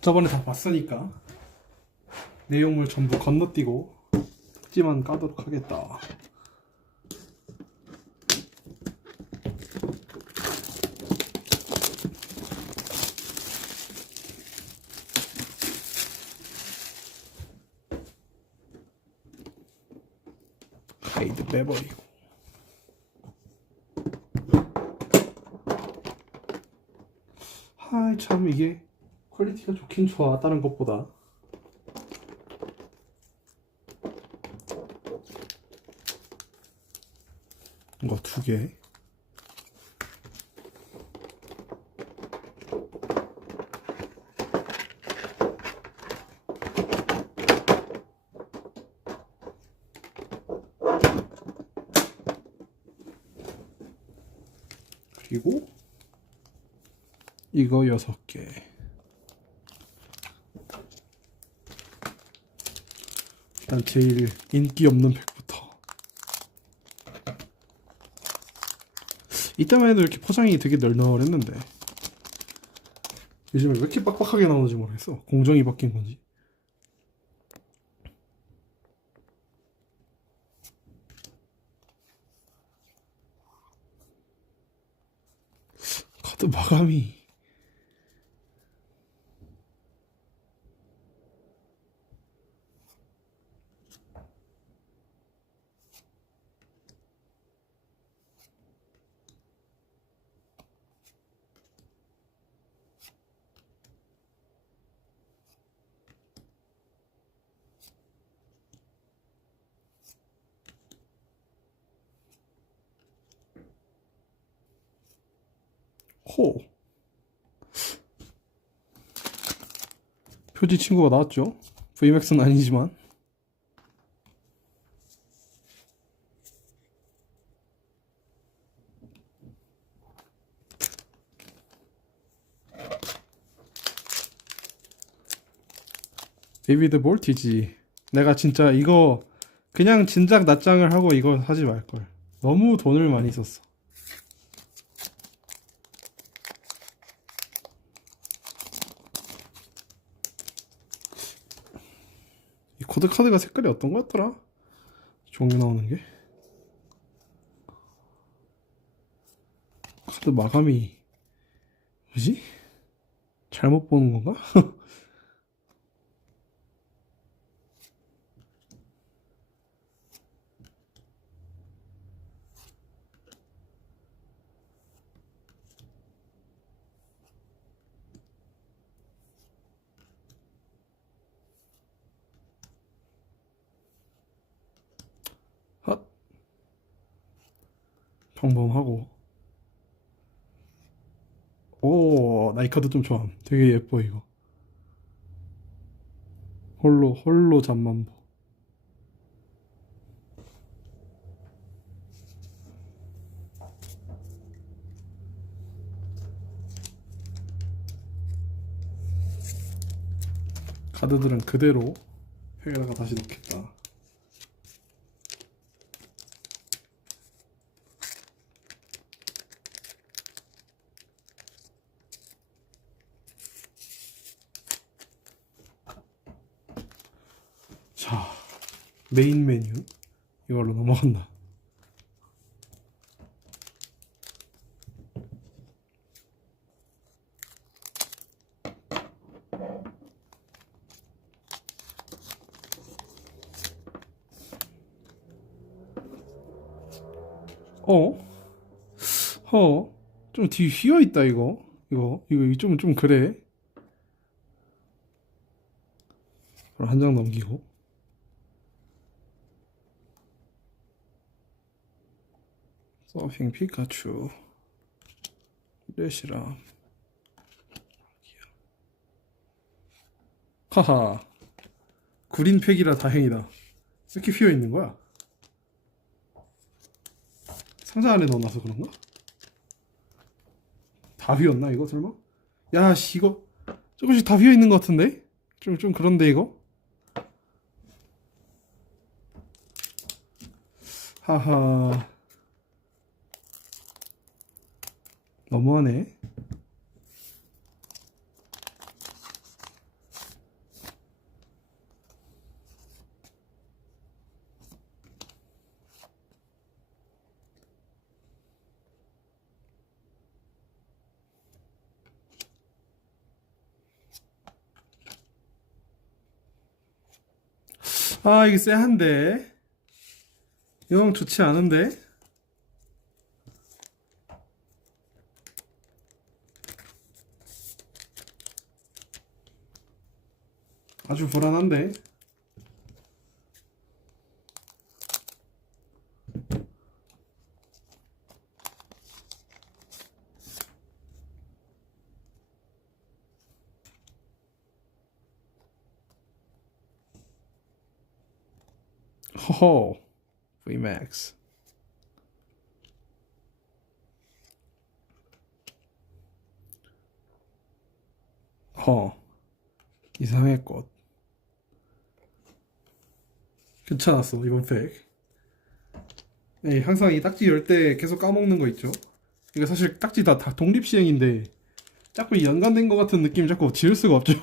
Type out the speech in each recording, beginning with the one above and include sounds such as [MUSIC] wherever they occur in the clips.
저번에 다 봤으니까 내용물 전부 건너뛰고 찌만 까도록 하겠다. 하이드 빼버리고 하이 참 이게 퀄리티가 좋긴 좋아 다른 것보다. 이거 두개. 그리고 이거 여섯 개 일단 제일 인기 없는 팩부터. 이때만 해도 이렇게 포장이 되게 널널했는데. 요즘에 왜 이렇게 빡빡하게 나오는지 모르겠어. 공정이 바뀐 건지. 카드 마감이 호 표지 친구가 나왔죠? VMAX는 아니지만. 데이비드 볼티지 내가 진짜 이거 그냥 진작 낱장을 하고 이거 하지 말걸. 너무 돈을 많이 썼어 코드 카드가 색깔이 어떤 거 같더라? 종류 나오는 게 카드 마감이 뭐지? 잘못 보는 건가? [LAUGHS] 평범하고. 오 나이카드 좀 좋아. 되게 예뻐 이거. 홀로 홀로 잠만보. 카드들은 그대로 팩에다가 다시 넣겠다 자, 메인 메뉴 이걸로 넘어간다. 어? 어? 좀 뒤 휘어 있다 이거. 이거 이거 좀좀 그래. 한 장 넘기고. 서핑 피카츄 레시람 하하 구린 팩이라 다행이다 이렇게 휘어 있는 거야 상자 안에 넣어놔서 그런가? 다 휘었나 이거 설마? 야씨 이거 조금씩 다 휘어 있는 것 같은데? 좀 좀 그런데 이거? 하하 너무하네. 아 이게 쎄한데 영 좋지 않은데 아주 불안한데? 호호, VMAX. 허, 이상의 꽃. 괜찮았어, 이번 팩. 에이, 항상 이 딱지 열 때 계속 까먹는 거 있죠? 이거 사실 딱지 다, 다 독립시행인데, 자꾸 이 연관된 거 같은 느낌이 자꾸 지울 수가 없죠?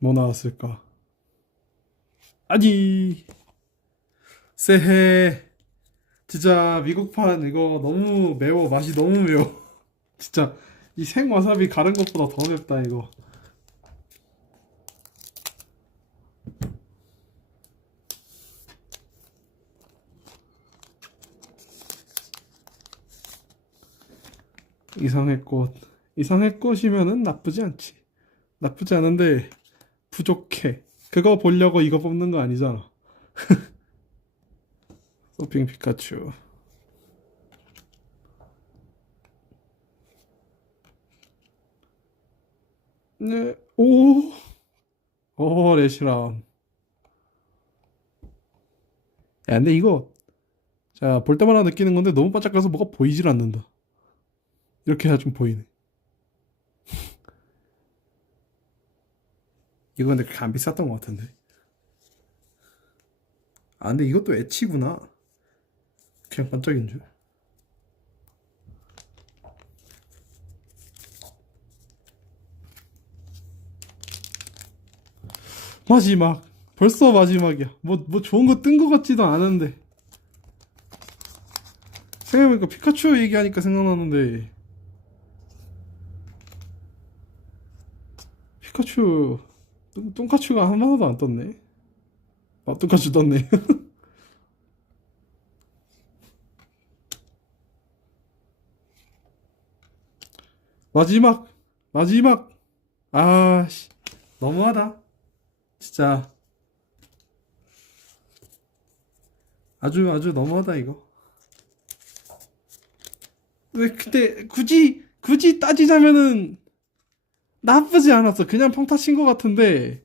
뭐 나왔을까? 아니, 새해. 진짜 미국판 이거 너무 매워. 맛이 너무 매워. [LAUGHS] 진짜 이 생와사비 가른 것보다 더 맵다 이거. 이상의 꽃. 이상의 꽃이면은 나쁘지 않지. 나쁘지 않은데 부족해. 그거 보려고 이거 뽑는 거 아니잖아. [LAUGHS] 서핑 피카츄. 네, 오, 오, 레시람. 야, 근데 이거, 자, 볼 때마다 느끼는 건데 너무 반짝거려서 뭐가 보이질 않는다. 이렇게 해야 좀 보이네. 이거 근데 그렇게 안 비쌌던 것 같은데. 아, 근데 이것도 엣치구나. 그냥 반짝인 줄. 마지막. 벌써 마지막이야. 뭐, 뭐 좋은 거 뜬 거 같지도 않은데. 생각해보니까 피카츄 얘기하니까 생각나는데. 피카츄, 똥, 똥카츄가 하나도 안 떴네. 아, 똥카츄 떴네. [LAUGHS] 마지막, 마지막. 아씨, 너무하다. 진짜. 아주, 아주 너무하다, 이거. 왜, 근데, 굳이, 굳이 따지자면은, 나쁘지 않았어. 그냥 평타 친 것 같은데,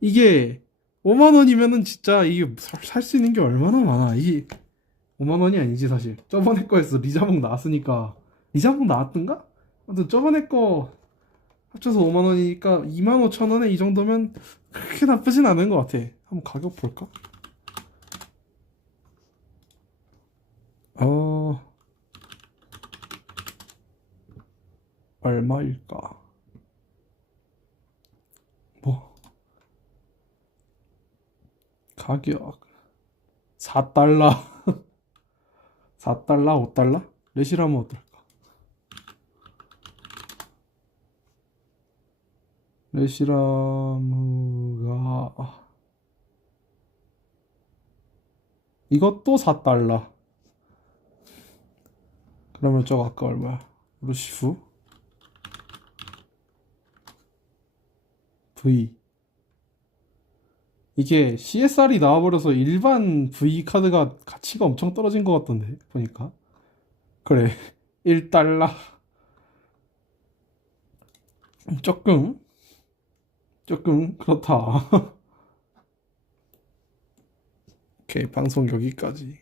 이게, 5만 원이면은 진짜 이게 살 수 있는 게 얼마나 많아. 이게 5만 원이 아니지 사실. 저번에 거에서 리자몽 나왔으니까 리자몽 나왔던가? 아무튼 저번에 거 합쳐서 5만 원이니까 2만 5천 원에 이 정도면 그렇게 나쁘진 않은 것 같아. 한번 가격 볼까? 얼마일까? 뭐 가격 4달러 4달러 [LAUGHS] 5달러? 레시라면 어떨까? 레시라무가 이것도 4달러 그러면 저거 아까 얼마야? 루시프 V. 이게 CSR이 나와버려서 일반 V 카드가 가치가 엄청 떨어진 것 같던데 보니까. 그래 [LAUGHS] 1달러. 조금 조금 그렇다. [LAUGHS] 오케이 방송 여기까지